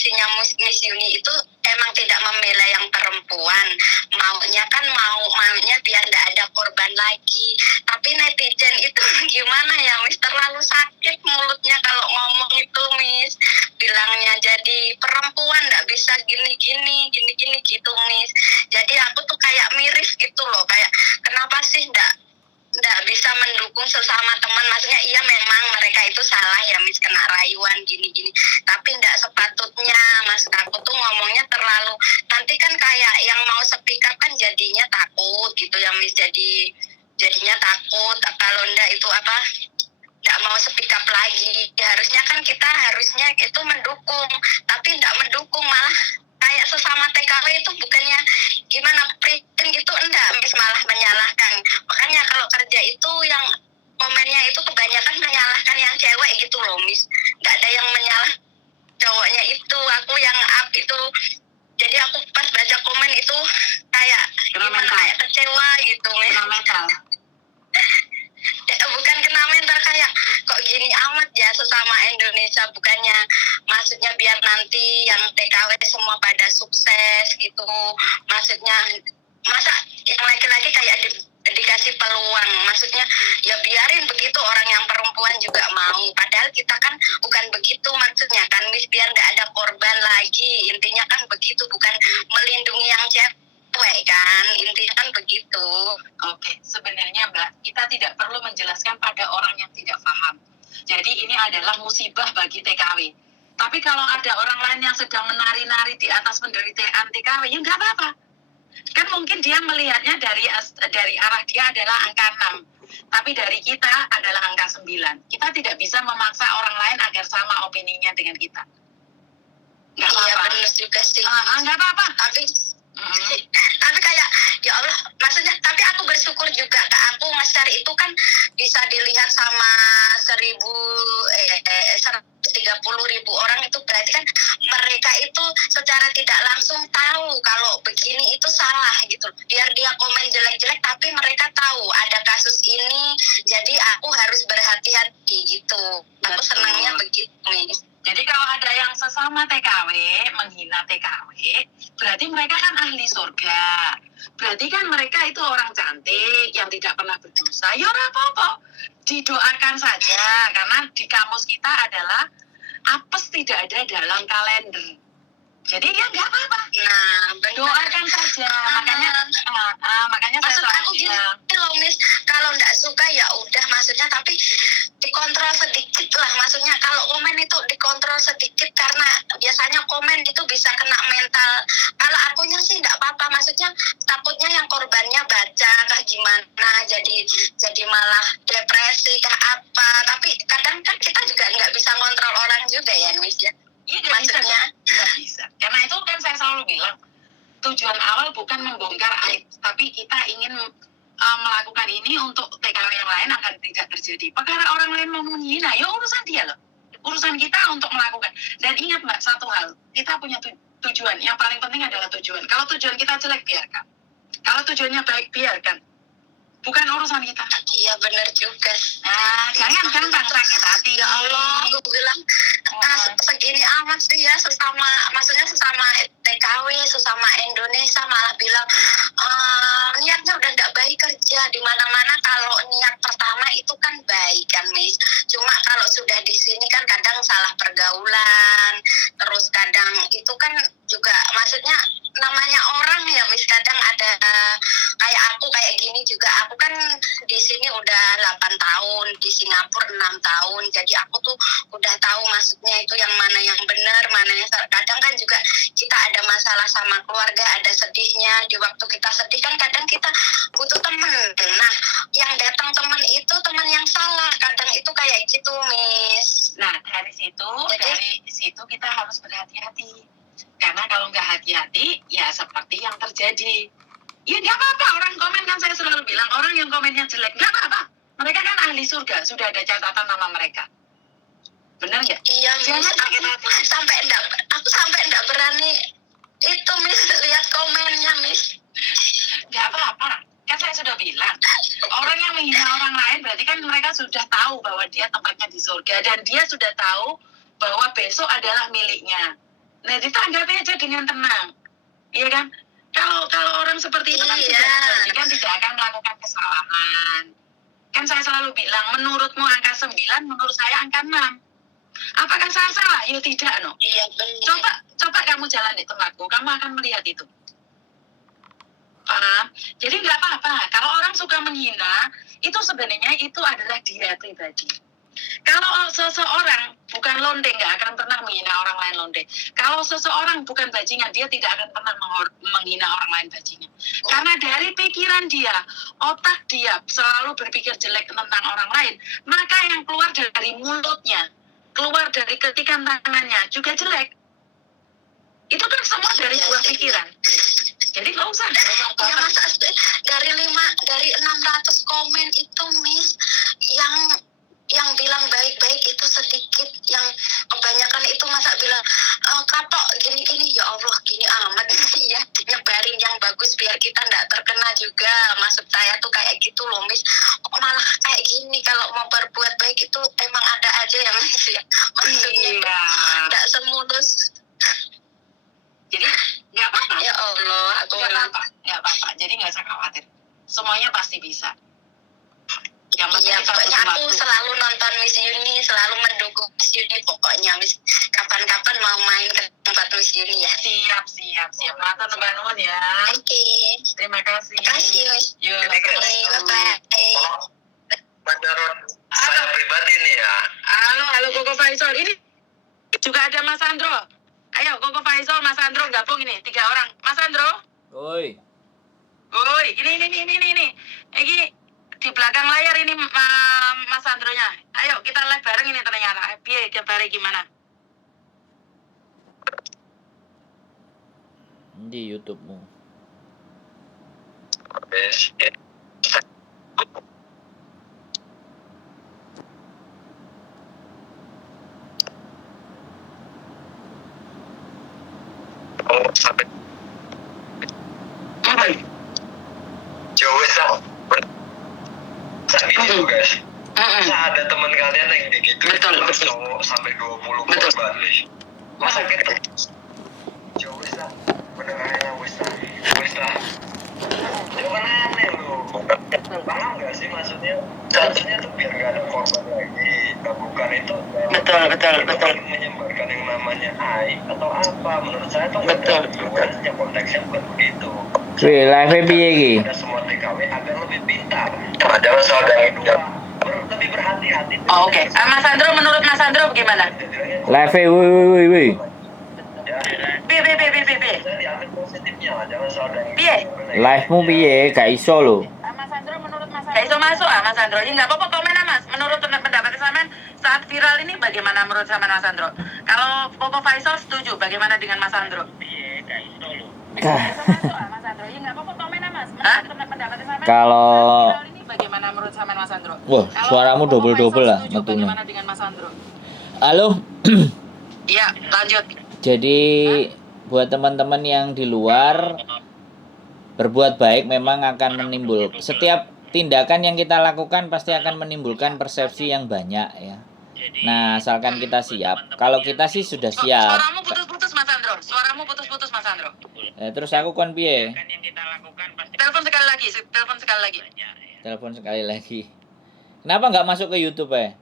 intensinya Miss Yuni itu emang tidak membela yang perempuan, maunya kan maunya biar tidak ada korban lagi. Tapi netizen itu gimana ya Miss, terlalu sakit mulutnya kalau ngomong itu Miss, bilangnya jadi perempuan tidak bisa gini gitu Miss. Jadi aku tuh kayak miris gitu loh, kayak kenapa sih nggak bisa mendukung sesama teman. Maksudnya iya memang mereka itu salah ya Miss, kena rayuan gini tapi nggak sepatutnya. Maksud aku tuh ngomongnya terlalu, nanti kan kayak yang mau speak up kan jadinya takut gitu ya Miss, jadinya takut kalau ndak itu apa, nggak mau speak up lagi. Harusnya kan kita itu mendukung, tapi nggak mendukung, malah kayak sesama TKW itu bukannya gimana prihatin gitu, enggak Miss, malah menyalahkan. Makanya kalau kerja itu yang komennya itu kebanyakan menyalahkan yang cewek gitu loh Miss, nggak ada yang menyalah cowoknya itu. Aku yang up itu, jadi aku pas baca komen itu kayak gimana, kayak kecewa gitu Miss. Kena mental. Bukan kena mental, kayak kok gini amat ya sesama Indonesia. Bukannya maksudnya biar nanti yang TKW semua pada sukses gitu, maksudnya masa yang laki-laki kayak dikasih peluang, maksudnya ya biarin begitu orang yang perempuan juga mau. Padahal kita kan bukan begitu maksudnya kan Miss, biar nggak ada korban lagi, intinya kan begitu, bukan melindungi yang cewek kan, intinya kan begitu. Oke, sebenarnya Mbak, kita tidak perlu menjelaskan pada orang yang tidak paham. Jadi ini adalah musibah bagi TKW. Tapi kalau ada orang lain yang sedang menari-nari di atas penderitaan TKW, ya nggak apa-apa. Kan mungkin dia melihatnya dari arah dia adalah angka 6. Tapi dari kita adalah angka 9. Kita tidak bisa memaksa orang lain agar sama opininya dengan kita. Nggak apa-apa. Iya benar juga sih. Nggak apa-apa. Tapi kayak ya Allah, maksudnya tapi aku bersyukur juga Kak, aku nge-share itu kan bisa dilihat sama 130.000 orang, itu berarti kan mereka itu secara tidak langsung tahu kalau begini itu salah gitu. Biar dia komen jelek-jelek tapi mereka tahu ada kasus ini, jadi aku harus berhati-hati gitu. Aku senangnya begitu nih. Jadi kalau ada yang sesama TKW menghina TKW, berarti mereka kan ahli surga. Berarti kan mereka itu orang cantik yang tidak pernah berdosa. Ya ora apa-apa, didoakan saja, karena di kamus kita adalah apes tidak ada dalam kalender. Jadi ya nggak apa-apa. Nah, doakan saja. Makanya maksud saya aku gini loh Miss, kalau nggak suka ya udah, maksudnya tapi dikontrol sedikit lah. Maksudnya kalau komen itu dikontrol sedikit, karena biasanya komen itu bisa kena mental. Kalau akunya sih nggak apa-apa, maksudnya takutnya yang korbannya baca kah gimana, jadi malah depresi kah apa. Tapi kadang kan kita juga nggak bisa ngontrol orang juga ya Miss ya. Iya, maksudnya nggak bisa. Karena itu kan saya selalu bilang, tujuan awal bukan membongkar aib, tapi kita ingin melakukan ini untuk TKW yang lain agar tidak terjadi. Perkara orang lain mau menghina, ya urusan dia loh. Urusan kita untuk melakukan. Dan ingat Mbak, satu hal, kita punya tujuan. Yang paling penting adalah tujuan. Kalau tujuan kita jelek, biarkan. Kalau tujuannya baik, biarkan. Bukan urusan kita. Iya benar juga. Jangan gampang sakit hati. Ya Allah, aku bilang segini amat sih ya, maksudnya sesama TKW, sesama Indonesia, malah bilang niatnya udah nggak baik kerja di mana-mana. Kalau niat pertama itu kan baik kan Miss, cuma kalau sudah di sini kan kadang salah pergaulan, terus kadang itu kan juga maksudnya namanya orang ya Miss, kadang ada kayak aku kayak gini juga. Aku kan di sini udah 8 tahun, di Singapura 6 tahun, jadi aku tuh udah tahu maksudnya itu yang mana yang benar, mana yang salah. Kadang kan juga kita ada masalah sama keluarga, ada sedihnya. Di waktu kita sedih kan kadang kita butuh temen. Nah, yang datang temen itu temen yang salah, kadang itu kayak gitu Miss. Nah, dari situ kita harus berhati-hati. Karena kalau nggak hati-hati, ya seperti yang terjadi. Ya nggak apa-apa, orang komen kan saya selalu bilang, orang yang komennya jelek, nggak apa-apa. Mereka kan ahli surga, sudah ada catatan nama mereka. Benar nggak? Iya, jangan sakit hati. Aku sampai nggak berani itu Miss, lihat komennya Miss. Nggak apa-apa, kan saya sudah bilang, orang yang menghina orang lain berarti kan mereka sudah tahu bahwa dia tempatnya di surga, dan dia sudah tahu bahwa besok adalah miliknya. Nah, ditanggapi aja dengan tenang. Iya kan? Kalau orang seperti itu kan Iya. kan tidak akan melakukan kesalahan. Kan saya selalu bilang, menurutmu angka 9, menurut saya angka 6. Apakah saya salah? Ya tidak, no. Iya benar. Coba kamu jalan di tempatku, kamu akan melihat itu. Paham? Jadi nggak apa-apa. Kalau orang suka menghina, itu sebenarnya itu adalah dia pribadi. Kalau seseorang bukan londe, nggak akan pernah menghina orang lain londe. Kalau seseorang bukan bajingan, dia tidak akan pernah menghina orang lain bajingan. Karena dari pikiran dia, otak dia selalu berpikir jelek tentang orang lain, maka yang keluar dari mulutnya, keluar dari ketikan tangannya juga jelek. Itu kan semua dari buah pikiran. Jadi nggak usah. Ya masa dari 600 komen itu Miss yang bilang baik-baik itu sedikit, yang kebanyakan itu masa bilang kapok gini-gini, ya Allah gini amat sih ya, nyebarin yang bagus biar kita nggak terkena juga. Maksud saya tuh kayak gitu loh Miss, kok malah kayak gini. Kalau mau berbuat baik itu emang ada aja ya Miss ya, maksudnya nggak semulus. Jadi nggak apa-apa. Ya Allah, aku nggak apa-apa. Jadi nggak usah khawatir. Semuanya pasti bisa. Yang penting iya, kita pokoknya aku sesuatu. selalu nonton Miss Uni, selalu mendukung Miss Uni pokoknya Miss. Kapan-kapan mau main ke tempat Miss Uni ya. Siap. Matur Mbak Nun ya. Oke. Terima kasih. Terima kasih Miss. Yuk, Bye-bye. Menurut saya pribadi nih ya, Halo Koko Faisal. Ini juga ada Mas Andro. Ayo Koko Faisal, Mas Andro gabung ini 3 orang. Mas Andro. Oi. Woi, ini. Ini di belakang layar ini Mas Andronya. Ayo kita live bareng ini ternyata. Piye kabare gimana? Di YouTube-mu. sampai jauh lah. Gitu guys. Masa ada teman kalian yang begitu cowok sampai 20 korban nih. Masa kita jauh lah. Pendengarnya wis lah. Jangan aneh loh. Paham gak sih maksudnya? Seharusnya tuh biar gak ada korban lagi. Bukan itu. Betul. Menyebarkan yang namanya aib atau apa? Menurut saya tuh betul. Konteksnya bukan begitu. Wih, live piye iki? Ada semua TKW agar lebih pintar. Jangan soal yang itu. Lebih berhati-hati. Oh, oke. Mas Andro, menurut Mas Andro bagaimana? Live wih. Piye. Saya diambil positifnya lah, jangan soal yang Piye? Live-mu piye? Gak iso lho. Mas Andro, menurut Mas Andro. Gak iso masuk Mas Andro. Ini nggak apa-apa komen Mas. Menurut pendapat sampean saat viral ini bagaimana menurut sampean Mas Andro? Kalau Koko Faisal setuju, bagaimana dengan Mas Andro? piye gak iso lho. Mas Andro. Ini nggak apa-apa komen Mas. Menurut pendapat sampean Kalau saat viral ini bagaimana menurut sampean Mas Andro? wah, suaramu double-double lah Setuju, metune. bagaimana dengan Mas Andro? Halo. Iya, lanjut. Jadi buat teman-teman yang di luar, berbuat baik memang akan menimbulkan, setiap tindakan yang kita lakukan pasti akan menimbulkan persepsi yang banyak ya. Nah, asalkan kita siap. Kalau kita sih sudah siap. Suaramu putus-putus Mas Andro. Terus aku kon piye? Telepon sekali lagi. Telepon sekali lagi. Kenapa nggak masuk ke YouTube ya?